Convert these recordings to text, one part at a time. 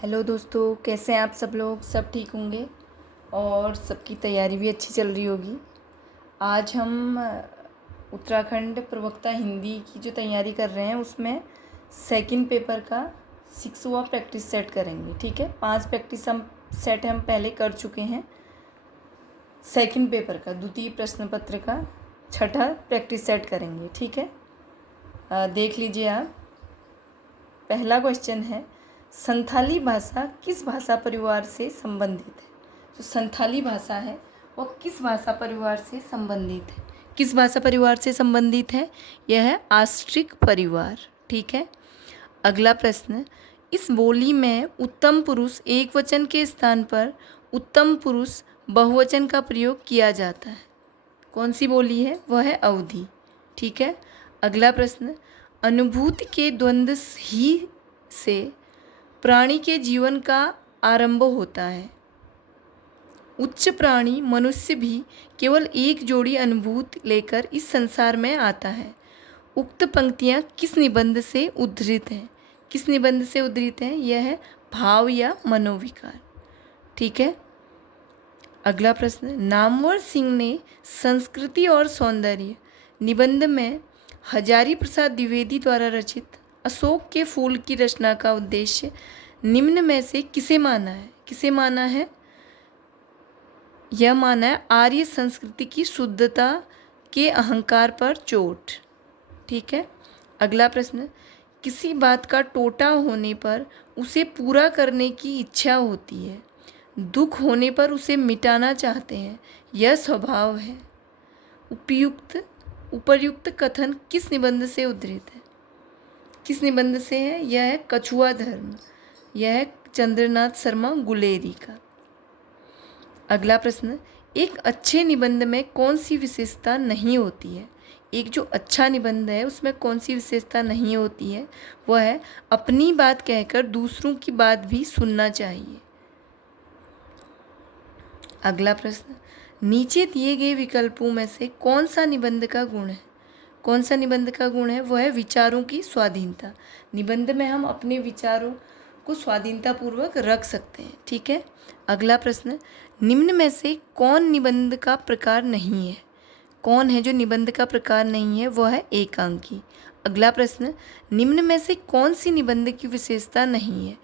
Hello दोस्तों, कैसे हैं आप सब लोग। सब ठीक होंगे और सबकी तैयारी भी अच्छी चल रही होगी। आज हम उत्तराखंड प्रवक्ता हिंदी की जो तैयारी कर रहे हैं उसमें सेकंड पेपर का 6वां प्रैक्टिस सेट करेंगे। ठीक है, 5 प्रैक्टिस सेट हम पहले कर चुके हैं। सेकंड पेपर का द्वितीय प्रश्न पत्र का 6ठा प्रैक्टिस सेट करेंगे। ठीक है, देख लीजिए आप। पहला क्वेश्चन है, संथाली भाषा किस भाषा परिवार से संबंधित है। जो संथाली भाषा है वह किस भाषा परिवार से संबंधित है। किस भाषा परिवार से संबंधित है, यह है आस्ट्रिक परिवार। ठीक है, अगला प्रश्न, इस बोली में उत्तम पुरुष एक वचन के स्थान पर उत्तम पुरुष बहुवचन का प्रयोग किया जाता है। कौन सी बोली है, वह है अवधी। ठीक है, अगला प्रश्न, अनुभूति के द्वंद्व ही से प्राणी के जीवन का आरंभ होता है। उच्च प्राणी मनुष्य भी केवल एक जोड़ी अनुभूति लेकर इस संसार में आता है। उक्त पंक्तियाँ किस निबंध से उद्धृत हैं। किस निबंध से उद्धृत हैं, यह है भाव या मनोविकार। ठीक है, अगला प्रश्न, नामवर सिंह ने संस्कृति और सौंदर्य निबंध में हजारी प्रसाद द्विवेदी द्वारा रचित अशोक के फूल की रचना का उद्देश्य निम्न में से किसे माना है। किसे माना है, यह माना है आर्य संस्कृति की शुद्धता के अहंकार पर चोट। ठीक है, अगला प्रश्न, किसी बात का टोटा होने पर उसे पूरा करने की इच्छा होती है, दुख होने पर उसे मिटाना चाहते हैं, यह स्वभाव है। उपर्युक्त कथन किस निबंध से उद्धृत है। किस निबंध से है, यह है कछुआ धर्म। यह है चंद्रनाथ शर्मा गुलेरी का। अगला प्रश्न, एक अच्छे निबंध में कौन सी विशेषता नहीं होती है। एक जो अच्छा निबंध है उसमें कौन सी विशेषता नहीं होती है, वह है अपनी बात कहकर दूसरों की बात भी सुनना चाहिए। अगला प्रश्न, नीचे दिए गए विकल्पों में से कौन सा निबंध का गुण है। कौन सा निबंध का गुण है, वह है विचारों की स्वाधीनता। निबंध में हम अपने विचारों को स्वाधीनतापूर्वक रख सकते हैं। ठीक है, अगला प्रश्न, निम्न में से कौन निबंध का प्रकार नहीं है। कौन है जो निबंध का प्रकार नहीं है, वह है एकांकी। अगला प्रश्न, निम्न में से कौन सी निबंध की विशेषता नहीं है।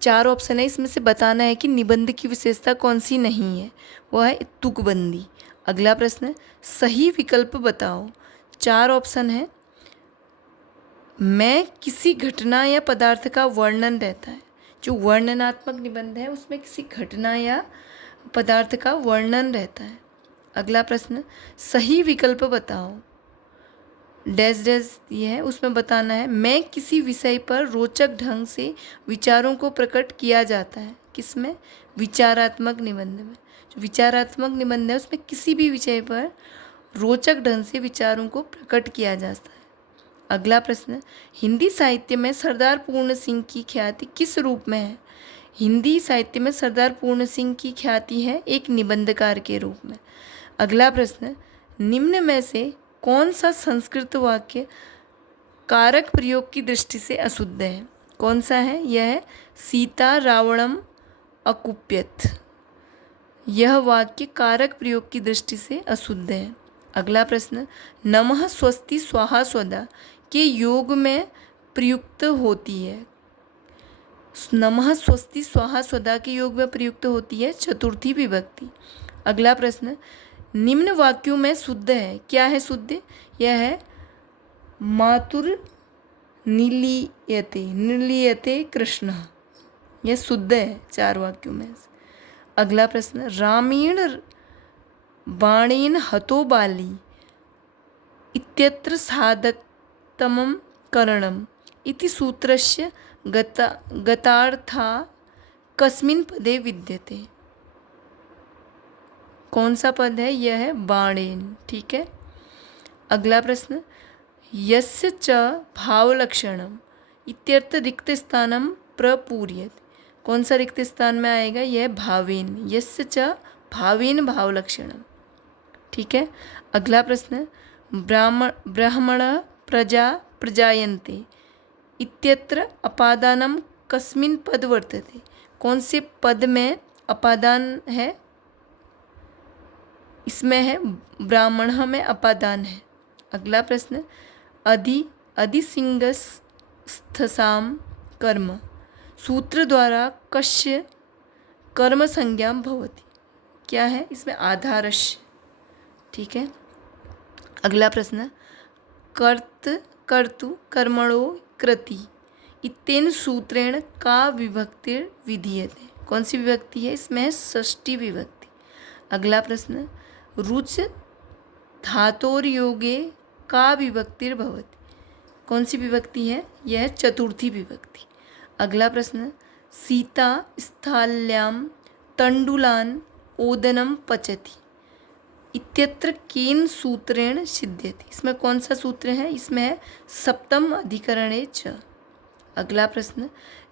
4 ऑप्शन है, इसमें से बताना है कि निबंध की विशेषता कौन सी नहीं है, वह है तुकबंदी। अगला प्रश्न, सही विकल्प बताओ। 4 ऑप्शन है, में किसी घटना या पदार्थ का वर्णन रहता है। जो वर्णनात्मक निबंध है उसमें किसी घटना या पदार्थ का वर्णन रहता है। अगला प्रश्न, सही विकल्प बताओ। डैश डैश ये है, उसमें बताना है मैं किसी विषय पर रोचक ढंग से विचारों को प्रकट किया जाता है। किसमें, विचारात्मक निबंध में। जो विचारात्मक निबंध है उसमें किसी भी विषय पर रोचक ढंग से विचारों को प्रकट किया जाता है। अगला प्रश्न, हिंदी साहित्य में सरदार पूर्ण सिंह की ख्याति किस रूप में है। हिंदी साहित्य में सरदार पूर्ण सिंह की ख्याति है एक निबंधकार के रूप में। अगला प्रश्न, निम्न में से कौन सा संस्कृत वाक्य कारक प्रयोग की दृष्टि से अशुद्ध है। कौन सा है, यह है सीता रावणम अकुप्यत। यह वाक्य कारक प्रयोग की दृष्टि से अशुद्ध है। अगला प्रश्न, नमः स्वस्ति स्वाहा स्वदा के योग में प्रयुक्त होती है। नमः स्वस्ति स्वाहा स्वदा के योग में प्रयुक्त होती है चतुर्थी विभक्ति। अगला प्रश्न, निम्न वाक्यों में शुद्ध है। क्या है शुद्ध, यह है मातुर निलीयते निलीयते कृष्ण। यह शुद्ध है 4 वाक्यों में। अगला प्रश्न, रामेण बाणेन हतो बाली इत्यत्र साधकतमं करणम् इति सूत्रस्य गतार्था कस्मिन् पदे विद्यते। कौन सा पद है, यह है बाणेन। ठीक है, अगला प्रश्न, यस्य च भावलक्षणम इत्यर्थ रिक्त स्थानम प्रपूर्यत। कौन सा रिक्त स्थान में आएगा, यह भावेन। यस्य च भावेन भावलक्षणम। ठीक है, अगला प्रश्न, ब्राह्मण प्रजा प्रजायन्ते इत्यत्र अपादानं कस्मिन् पद वर्तते, कौन से पद में अपादान है? इसमें है ब्राह्मण में अपादान है। अगला प्रश्न, अधिसिंगस्थसाम कर्म सूत्र द्वारा कस्य कर्म संज्ञा भवति, क्या है? इसमें आधारस्य। ठीक है। अगला प्रश्न, कर्तु कर्मणो कृति इत्येन सूत्रेण का विभक्तिर विधीयते, कौन सी विभक्ति है? इसमें है षष्ठी विभक्ति। अगला प्रश्न, रुच धातोर्योगे का विभक्तिर भवति, कौन सी विभक्ति है? यह है चतुर्थी विभक्ति। अगला प्रश्न, सीता स्थाल्यां तंडुलान ओदनम पचति इत्यत्र केन सूत्रेण सिद्ध्यति, इसमें कौन सा सूत्र है? इसमें है सप्तम अधिकरणे च। अगला प्रश्न,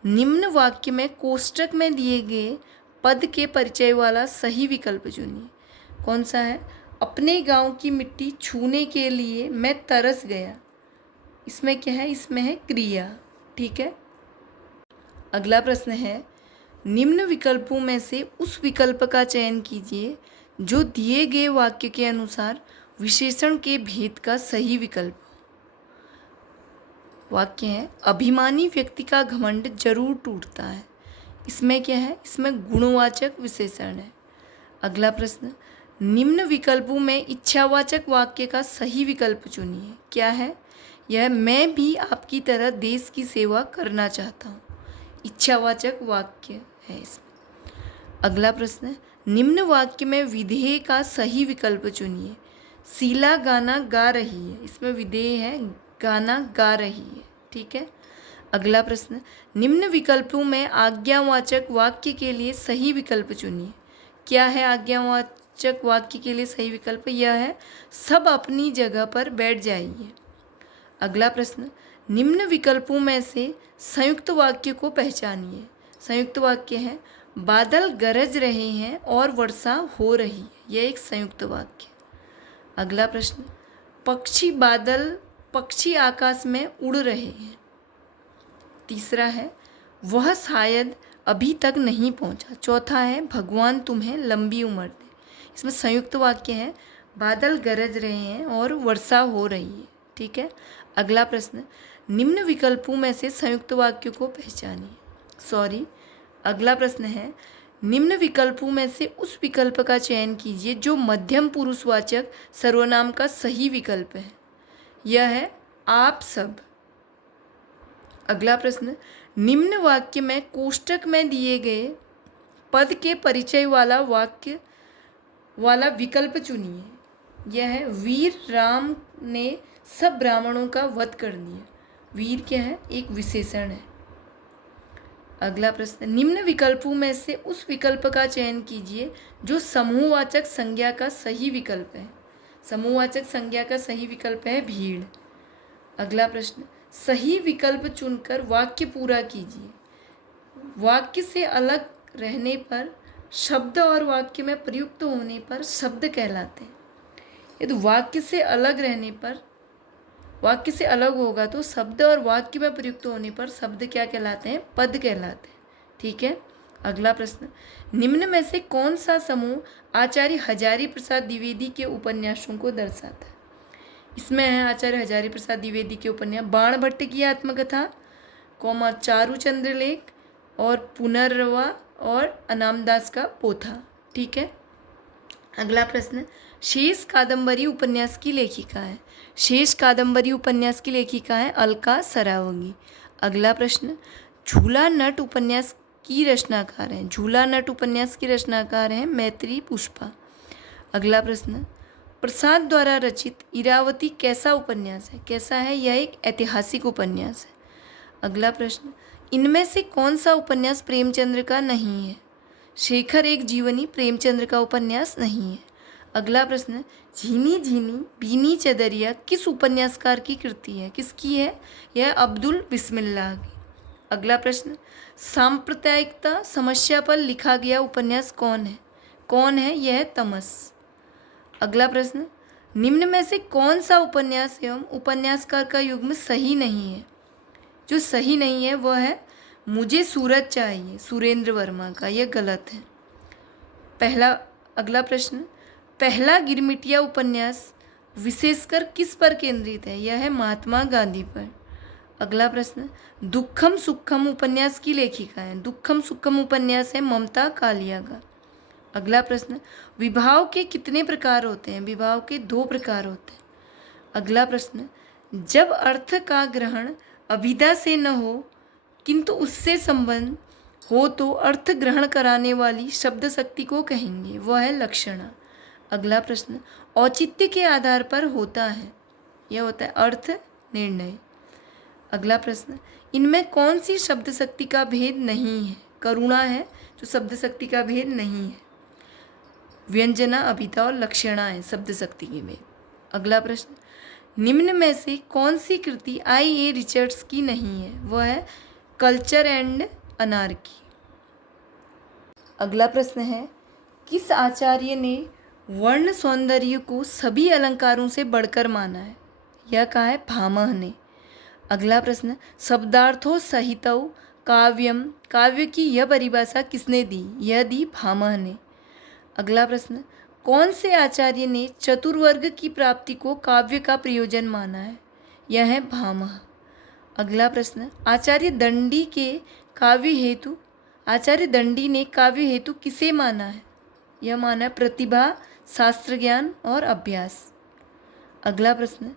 निम्न वाक्य में कोष्टक में दिए गए पद के परिचय वाला सही विकल्प चुनिए, कौन सा है? अपने गांव की मिट्टी छूने के लिए मैं तरस गया, इसमें क्या है? इसमें है क्रिया। ठीक है। अगला प्रश्न है, निम्न विकल्पों में से उस विकल्प का चयन कीजिए जो दिए गए वाक्य के अनुसार विशेषण के भेद का सही विकल्प हो। वाक्य है, अभिमानी व्यक्ति का घमंड जरूर टूटता है, इसमें क्या है? इसमें गुणवाचक विशेषण है। अगला प्रश्न, निम्न विकल्पों में इच्छावाचक वाक्य का सही विकल्प चुनिए, क्या है? यह मैं भी आपकी तरह देश की सेवा करना चाहता हूँ, इच्छावाचक वाक्य है इसमें। अगला प्रश्न, निम्न वाक्य में विधेय का सही विकल्प चुनिए। शीला गाना गा रही है, इसमें विधेय है गाना गा रही है। ठीक है। अगला प्रश्न, निम्न विकल्पों में आज्ञावाचक वाक्य के लिए सही विकल्प चुनिए, क्या है आज्ञावाचक वाक्य के लिए सही विकल्प? यह है सब अपनी जगह पर बैठ जाइए। अगला प्रश्न, निम्न विकल्पों में से संयुक्त वाक्य को पहचानिए। संयुक्त वाक्य है, बादल गरज रहे हैं और वर्षा हो रही है, यह एक संयुक्त वाक्य। अगला प्रश्न, पक्षी आकाश में उड़ रहे हैं। तीसरा है, वह शायद अभी तक नहीं पहुंचा। चौथा है, भगवान तुम्हें लंबी उम्र दे। इसमें संयुक्त वाक्य है, बादल गरज रहे हैं और वर्षा हो रही है। ठीक है। अगला प्रश्न, निम्न विकल्पों में से संयुक्त वाक्य को पहचानिए। अगला प्रश्न है, निम्न विकल्पों में से उस विकल्प का चयन कीजिए जो मध्यम पुरुषवाचक सर्वनाम का सही विकल्प है, यह है आप सब। अगला प्रश्न, निम्न वाक्य में कोष्टक में दिए गए पद के परिचय वाला विकल्प चुनिए, यह है वीर राम ने सब ब्राह्मणों का वध कर दिया। वीर क्या है? एक विशेषण है। अगला प्रश्न, निम्न विकल्पों में से उस विकल्प का चयन कीजिए जो समूहवाचक संज्ञा का सही विकल्प है। समूहवाचक संज्ञा का सही विकल्प है भीड़। अगला प्रश्न, सही विकल्प चुनकर वाक्य पूरा कीजिए। वाक्य से अलग रहने पर शब्द और वाक्य में प्रयुक्त होने पर शब्द कहलाते हैं। यदि वाक्य से अलग होगा तो शब्द और वाक्य में प्रयुक्त होने पर शब्द क्या कहलाते हैं? पद कहलाते हैं। ठीक है। अगला प्रश्न, निम्न में से कौन सा समूह आचार्य हजारी प्रसाद द्विवेदी के उपन्यासों को दर्शाता है? इसमें है आचार्य हजारी प्रसाद द्विवेदी के उपन्यास बाण भट्ट की आत्मकथा, चारुचंद्र लेख और पुनर्वा और अनामदास का पोथा। ठीक है। अगला प्रश्न, शेष कादंबरी उपन्यास की लेखिका है। शेष कादंबरी उपन्यास की लेखिका है अलका सरावगी। अगला प्रश्न, झूला नट उपन्यास की रचनाकार हैं। झूला नट उपन्यास की रचनाकार हैं मैत्री पुष्पा। अगला प्रश्न, प्रसाद द्वारा रचित इरावती कैसा उपन्यास है? कैसा है? यह एक ऐतिहासिक उपन्यास है। अगला प्रश्न, इनमें से कौन सा उपन्यास प्रेमचंद्र का नहीं है? शेखर एक जीवनी प्रेमचंद्र का उपन्यास नहीं है। अगला प्रश्न, झीनी झीनी बीनी चदरिया किस उपन्यासकार की कृति है? किसकी है? यह अब्दुल बिस्मिल्लाह की। अगला प्रश्न, सांप्रदायिकता समस्या पर लिखा गया उपन्यास कौन है? यह है तमस। अगला प्रश्न, निम्न में से कौन सा उपन्यास एवं उपन्यासकार का युग्म सही नहीं है? जो सही नहीं है वह है मुझे सूरज चाहिए, सुरेंद्र वर्मा का, यह गलत है। अगला प्रश्न, पहला गिरमिटिया उपन्यास विशेषकर किस पर केंद्रित है? यह है महात्मा गांधी पर। अगला प्रश्न, दुखम सुखम उपन्यास की लेखिका है? दुखम सुखम उपन्यास है ममता कालिया का। अगला प्रश्न, विभाव के कितने प्रकार होते हैं? विभाव के 2 प्रकार होते हैं। अगला प्रश्न, जब अर्थ का ग्रहण अभिधा से न हो किंतु उससे संबंध हो तो अर्थ ग्रहण कराने वाली शब्द शक्ति को कहेंगे, वह है लक्षणा। अगला प्रश्न, औचित्य के आधार पर होता है, यह होता है अर्थ निर्णय। अगला प्रश्न, इनमें कौन सी शब्द शक्ति का भेद नहीं है? करुणा है जो शब्द शक्ति का भेद नहीं है। व्यंजना, अभिधा और लक्षणा है शब्द शक्ति के भेद। अगला प्रश्न, निम्न में से कौन सी कृति I.A. रिचर्ड्स की नहीं है? वह है कल्चर एंड अनार्की। अगला प्रश्न है, किस आचार्य ने वर्ण सौंदर्य को सभी अलंकारों से बढ़कर माना है? यह कहा है भामह ने। अगला प्रश्न, शब्दार्थों सहितौ काव्यम, काव्य की यह परिभाषा किसने दी? यह दी भामह ने। अगला प्रश्न, कौन से आचार्य ने चतुर्वर्ग की प्राप्ति को काव्य का प्रयोजन माना है? यह है भामह। अगला प्रश्न, आचार्य दंडी ने काव्य हेतु किसे माना है? यह माना है प्रतिभा, शास्त्र ज्ञान और अभ्यास। अगला प्रश्न,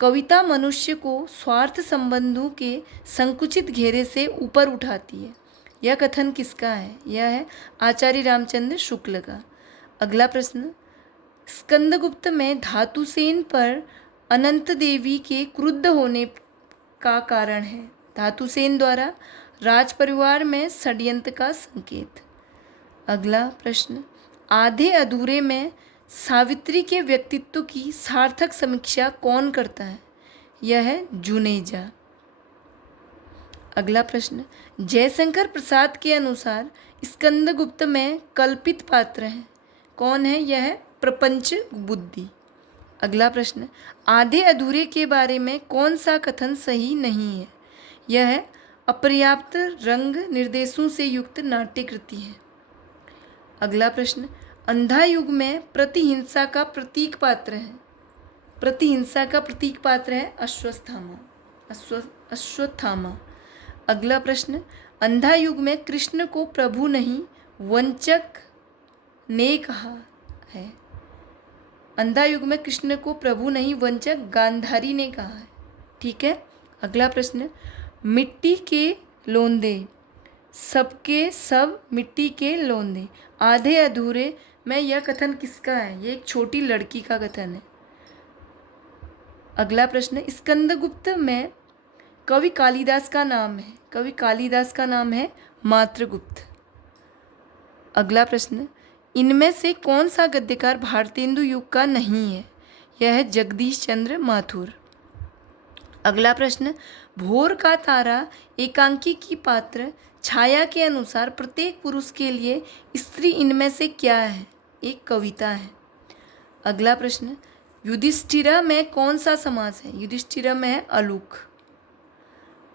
कविता मनुष्य को स्वार्थ संबंधों के संकुचित घेरे से ऊपर उठाती है, यह कथन किसका है? यह है आचार्य रामचंद्र शुक्ल का। अगला प्रश्न, स्कंदगुप्त में धातुसेन पर अनंत देवी के क्रुद्ध होने का कारण है? धातुसेन द्वारा राज परिवार में षड्यंत्र का संकेत। अगला प्रश्न, आधे अधूरे में सावित्री के व्यक्तित्व की सार्थक समीक्षा कौन करता है? यह है जुनेजा। अगला प्रश्न, जयशंकर प्रसाद के अनुसार स्कंदगुप्त में कल्पित पात्र हैं, कौन है? यह है प्रपंच बुद्धि। अगला प्रश्न, आधे अधूरे के बारे में कौन सा कथन सही नहीं है? यह है अपर्याप्त रंग निर्देशों से युक्त नाट्यकृति है। अगला प्रश्न, अंधा युग में प्रतिहिंसा का प्रतीक पात्र है? प्रतिहिंसा का प्रतीक पात्र है अश्वत्थामा। अगला प्रश्न, अंधा युग में कृष्ण को प्रभु नहीं वंचक ने कहा है? अंधा युग में कृष्ण को प्रभु नहीं वंचक गांधारी ने कहा है। ठीक है। अगला प्रश्न, मिट्टी के लोंदे, सबके सब मिट्टी के लोंदे, आधे अधूरे में यह कथन किसका है? ये एक छोटी लड़की का कथन है। अगला प्रश्न, स्कंदगुप्त में कवि कालिदास का नाम है? कवि कालिदास का नाम है मात्रगुप्त। अगला प्रश्न, इनमें से कौन सा गद्यकार भारतेंदु युग का नहीं है? यह है जगदीश चंद्र माथुर। अगला प्रश्न, भोर का तारा एकांकी की पात्र छाया के अनुसार प्रत्येक पुरुष के लिए स्त्री इनमें से क्या है? एक कविता है। अगला प्रश्न, युधिष्ठिरा में कौन सा समास है? युधिष्ठिरा में है अलूक।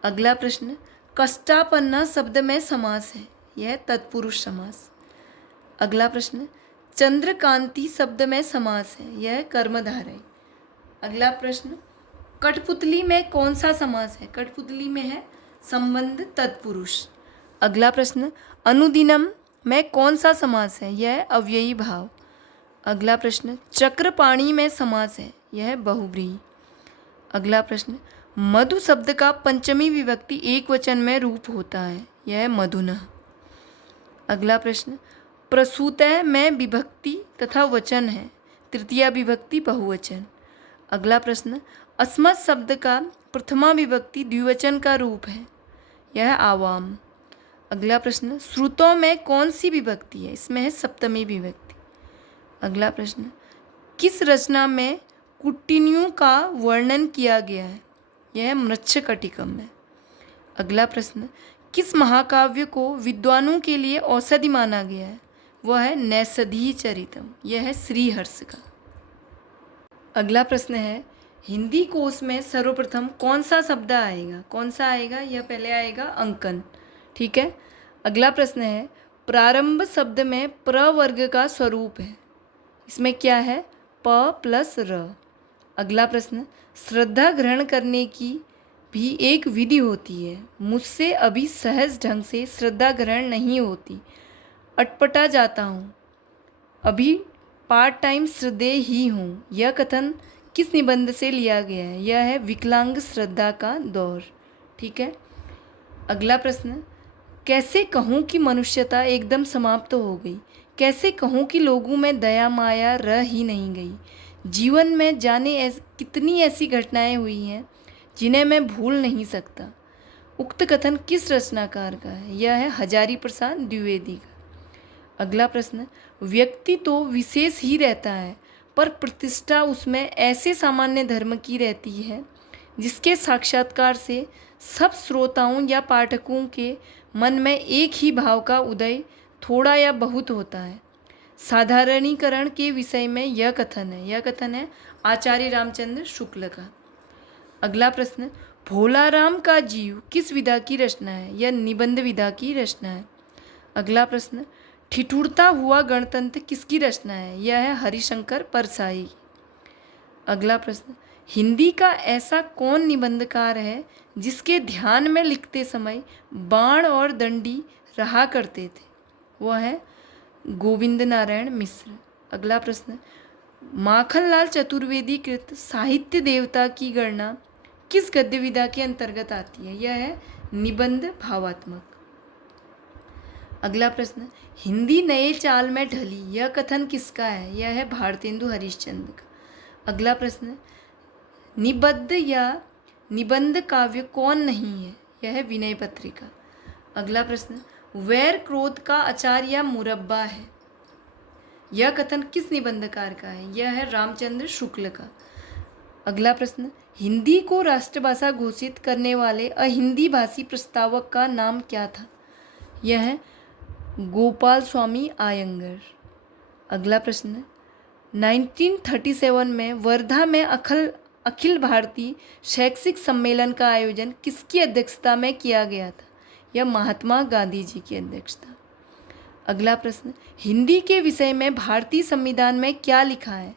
अगला प्रश्न, कष्टापन्ना शब्द में समास है? यह तत्पुरुष समास। अगला प्रश्न, चंद्रकांति शब्द में समास है? यह कर्मधारय। अगला प्रश्न, कठपुतली में कौन सा समास है? कठपुतली में है संबंध तत्पुरुष। अगला प्रश्न, अनुदिनम में कौन सा समास है? यह अव्ययी भाव। अगला प्रश्न, चक्रपाणी में समास है? यह बहुव्रीहि। अगला प्रश्न, मधु शब्द का पंचमी विभक्ति एक वचन में रूप होता है? यह मधुनः। अगला प्रश्न, प्रसूतः में विभक्ति तथा वचन है, तृतीया विभक्ति बहुवचन। अगला प्रश्न, अस्मत् शब्द का प्रथमा विभक्ति द्विवचन का रूप है? यह आवाम। अगला प्रश्न, श्रुतों में कौन सी विभक्ति है? इसमें है सप्तमी विभक्ति। अगला प्रश्न, किस रचना में कुटिन्यों का वर्णन किया गया है? यह मृच्छकटिकम है। अगला प्रश्न, किस महाकाव्य को विद्वानों के लिए औषधि माना गया है? वह है नैषधीय चरितम। यह है श्रीहर्ष का। अगला प्रश्न है, हिंदी कोश में सर्वप्रथम कौन सा शब्द आएगा? कौन सा आएगा? यह पहले आएगा अंकन। ठीक है। अगला प्रश्न है, प्रारंभ शब्द में प्र वर्ग का स्वरूप है, इसमें क्या है, प प्लस र। अगला प्रश्न, श्रद्धा ग्रहण करने की भी एक विधि होती है, मुझसे अभी सहज ढंग से श्रद्धा ग्रहण नहीं होती, अटपटा जाता हूँ, अभी पार्ट टाइम श्रद्धेय ही हूँ। यह कथन किस निबंध से लिया गया है, यह है विकलांग श्रद्धा का दौर। ठीक है। अगला प्रश्न, कैसे कहूँ कि मनुष्यता एकदम समाप्त हो गई, कैसे कहूँ कि लोगों में दया माया रह ही नहीं गई, जीवन में जाने कितनी ऐसी घटनाएं हुई हैं जिन्हें मैं भूल नहीं सकता। उक्त कथन किस रचनाकार का है, यह है हजारी प्रसाद द्विवेदी का। अगला प्रश्न, व्यक्ति तो विशेष ही रहता है पर प्रतिष्ठा उसमें ऐसे सामान्य धर्म की रहती है जिसके साक्षात्कार से सब श्रोताओं या पाठकों के मन में एक ही भाव का उदय थोड़ा या बहुत होता है। साधारणीकरण के विषय में यह कथन है आचार्य रामचंद्र शुक्ल का। अगला प्रश्न, भोलाराम का जीव किस विधा की रचना है, यह निबंध विधा की रचना है। अगला प्रश्न, ठिठुरता हुआ गणतंत्र किसकी रचना है, यह है हरिशंकर परसाई की। अगला प्रश्न, हिंदी का ऐसा कौन निबंधकार है जिसके ध्यान में लिखते समय बाण और दंडी रहा करते थे, वह है गोविंद नारायण मिश्र। अगला प्रश्न, माखनलाल चतुर्वेदी कृत साहित्य देवता की गणना किस गद्य विधा के अंतर्गत आती है, यह है निबंध भावात्मक। अगला प्रश्न, हिंदी नए चाल में ढली, यह कथन किसका है, यह है भारतेंदु हरिश्चंद्र का। अगला प्रश्न, निबद्ध या निबंध काव्य कौन नहीं है, यह है विनय पत्रिका। अगला प्रश्न, वैर क्रोध का अचार या मुरब्बा है, यह कथन किस निबंधकार का है, यह है रामचंद्र शुक्ल का। अगला प्रश्न, हिंदी को राष्ट्रभाषा घोषित करने वाले अहिंदी भाषी प्रस्तावक का नाम क्या था, यह है गोपाल स्वामी आयंगर। अगला प्रश्न, 1937 में वर्धा में अखिल भारतीय शैक्षिक सम्मेलन का आयोजन किसकी अध्यक्षता में किया गया था, यह महात्मा गांधी जी की अध्यक्षता। अगला प्रश्न, हिंदी के विषय में भारतीय संविधान में क्या लिखा है,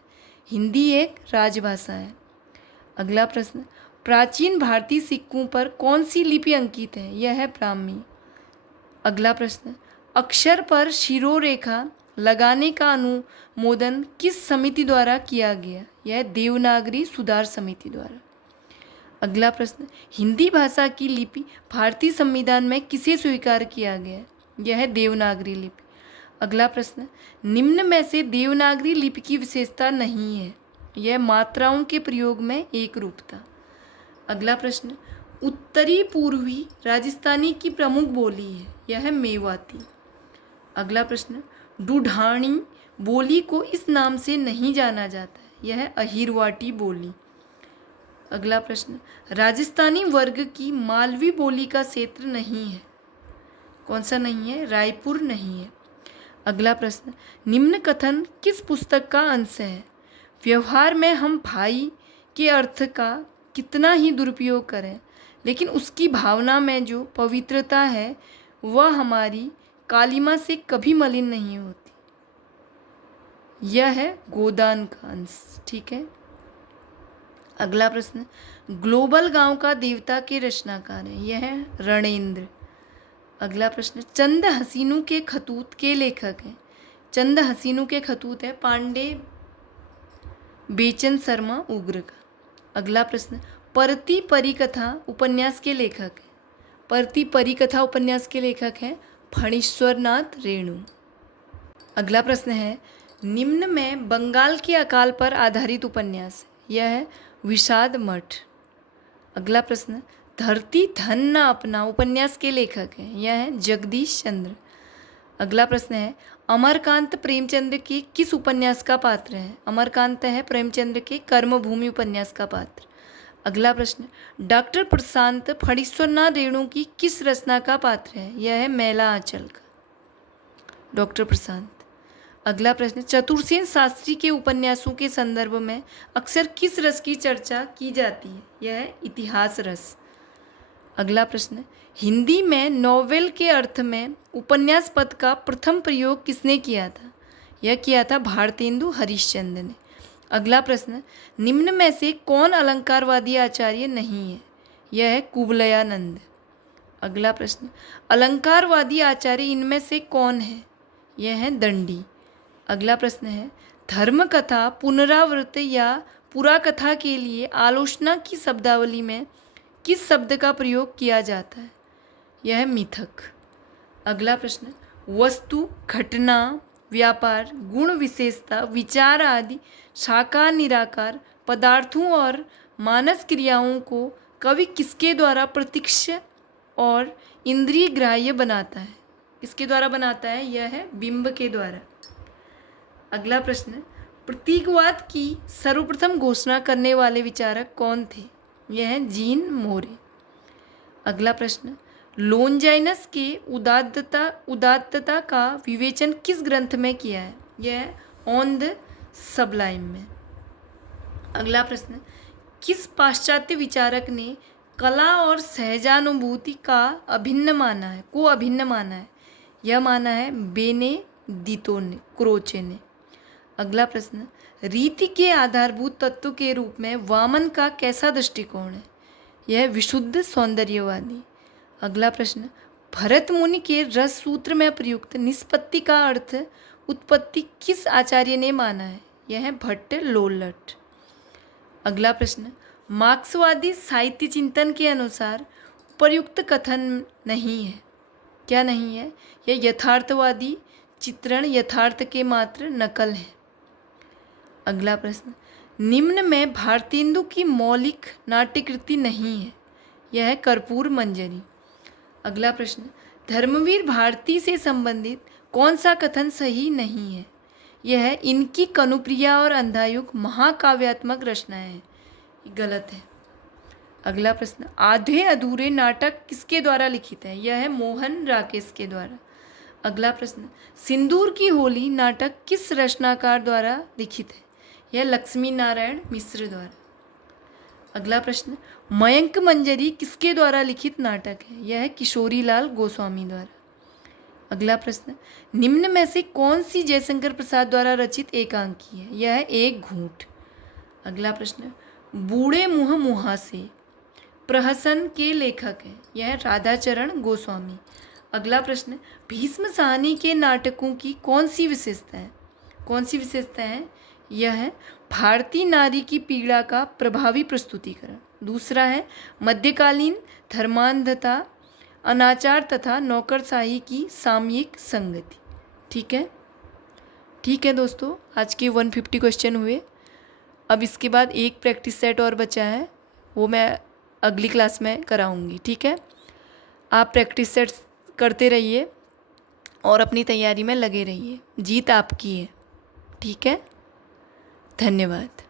हिंदी एक राजभाषा है। अगला प्रश्न, प्राचीन भारतीय सिक्कों पर कौन सी लिपि अंकित है, यह है ब्राह्मी। अगला प्रश्न, अक्षर पर शिरोरेखा लगाने का अनुमोदन किस समिति द्वारा किया गया, यह देवनागरी सुधार समिति द्वारा। अगला प्रश्न, हिंदी भाषा की लिपि भारतीय संविधान में किसे स्वीकार किया गया, यह है देवनागरी लिपि। अगला प्रश्न, निम्न में से देवनागरी लिपि की विशेषता नहीं है, यह मात्राओं के प्रयोग में एक रूपता। अगला प्रश्न, उत्तरी पूर्वी राजस्थानी की प्रमुख बोली है, यह है मेवाती। अगला प्रश्न, ढूढ़ानी बोली को इस नाम से नहीं जाना जाता है, यह है अहिरवाटी बोली। अगला प्रश्न, राजस्थानी वर्ग की मालवी बोली का क्षेत्र नहीं है, कौन सा नहीं है, रायपुर नहीं है। अगला प्रश्न, निम्न कथन किस पुस्तक का अंश है, व्यवहार में हम भाई के अर्थ का कितना ही दुरुपयोग करें लेकिन उसकी भावना में जो पवित्रता है वह हमारी कालिमा से कभी मलिन नहीं होती, यह है गोदान का अंश। ठीक है। अगला प्रश्न, ग्लोबल गांव का देवता के रचनाकार है, यह है रणेंद्र। अगला प्रश्न, चंद हसीनों के खतूत के लेखक हैं, चंद हसीनों के खतूत है पांडे बेचन शर्मा उग्र का। अगला प्रश्न, परती परिकथा उपन्यास के लेखक हैं, परती परिकथा उपन्यास के लेखक हैं फणीश्वरनाथ रेणु। अगला प्रश्न है, निम्न में बंगाल के अकाल पर आधारित उपन्यास, यह है विषाद मठ। अगला प्रश्न, धरती धन न अपना उपन्यास के लेखक हैं, यह है जगदीश चंद्र। अगला प्रश्न है, अमरकांत प्रेमचंद्र के किस उपन्यास का पात्र है, अमरकांत है प्रेमचंद्र के कर्मभूमि उपन्यास का पात्र। अगला प्रश्न, डॉक्टर प्रशांत फणीश्वरनाथ रेणु की किस रचना का पात्र है, यह है मैला आंचल का, डॉक्टर प्रशांत। अगला प्रश्न, चतुर्सेन शास्त्री के उपन्यासों के संदर्भ में अक्सर किस रस की चर्चा की जाती है, यह है इतिहास रस। अगला प्रश्न, हिंदी में नॉवेल के अर्थ में उपन्यास पद का प्रथम प्रयोग किसने किया था? यह किया था भारतेंदु हरिश्चंद्र ने। अगला प्रश्न, निम्न में से कौन अलंकारवादी आचार्य नहीं है? यह है कुवलयानंद। अगला प्रश्न, अलंकारवादी आचार्य इनमें से कौन है? यह है दंडी। अगला प्रश्न है, धर्म कथा, पुनरावृत्त या पुराकथा के लिए आलोचना की शब्दावली में किस शब्द का प्रयोग किया जाता है? यह है मिथक। अगला प्रश्न, वस्तु, घटना, व्यापार, गुण, विशेषता, विचार आदि साकार निराकार पदार्थों और मानस क्रियाओं को कवि किसके द्वारा प्रत्यक्ष और इंद्रिय ग्राह्य बनाता है? किसके द्वारा बनाता है? यह है बिंब के द्वारा। अगला प्रश्न, प्रतीकवाद की सर्वप्रथम घोषणा करने वाले विचारक कौन थे? यह है जीन मोरे। अगला प्रश्न, लोनजाइनस के उदात्तता का विवेचन किस ग्रंथ में किया है? यह है ऑन द सबलाइम में। अगला प्रश्न, किस पाश्चात्य विचारक ने कला और सहजानुभूति को अभिन्न माना है? यह माना है बेनेडितो क्रोचे ने। अगला प्रश्न, रीति के आधारभूत तत्व के रूप में वामन का कैसा दृष्टिकोण है? यह विशुद्ध सौंदर्यवादी। अगला प्रश्न, भरत मुनि के रस सूत्र में प्रयुक्त निष्पत्ति का अर्थ उत्पत्ति किस आचार्य ने माना है? यह है भट्ट लोल्लट। अगला प्रश्न, मार्क्सवादी साहित्य चिंतन के अनुसार प्रयुक्त कथन नहीं है। क्या नहीं है? यह यथार्थवादी चित्रण यथार्थ के मात्र नकल है। अगला प्रश्न, निम्न में भारतेंदु की मौलिक नाट्यकृति नहीं है। यह है कर्पूर मंजरी। अगला प्रश्न, धर्मवीर भारती से संबंधित कौन सा कथन सही नहीं है? यह है इनकी कनुप्रिया और अंधायुग महाकाव्यात्मक रचनाएं हैं। गलत है। अगला प्रश्न, आधे अधूरे नाटक किसके द्वारा लिखित है? यह है मोहन राकेश के द्वारा। अगला प्रश्न, सिंदूर की होली नाटक किस रचनाकार द्वारा लिखित है? यह लक्ष्मी नारायण मिश्र द्वारा। अगला प्रश्न, मयंक मंजरी किसके द्वारा लिखित नाटक है? यह है किशोरीलाल गोस्वामी द्वारा। अगला प्रश्न, निम्न में से कौन सी जयशंकर प्रसाद द्वारा रचित एकांकी है? यह है एक घूंट। अगला प्रश्न, बूढ़े मुँह मुहासे प्रहसन के लेखक हैं। यह है राधाचरण गोस्वामी। अगला प्रश्न, भीष्म साहनी के नाटकों की कौन सी विशेषता है? यह है भारतीय नारी की पीड़ा का प्रभावी प्रस्तुतिकरण। दूसरा है मध्यकालीन धर्मांधता, अनाचार तथा नौकरशाही की सामयिक संगति। ठीक है दोस्तों, आज के 150 क्वेश्चन हुए। अब इसके बाद एक प्रैक्टिस सेट और बचा है, वो मैं अगली क्लास में कराऊंगी। ठीक है, आप प्रैक्टिस सेट करते रहिए और अपनी तैयारी में लगे रहिए। जीत आपकी है। ठीक है, धन्यवाद।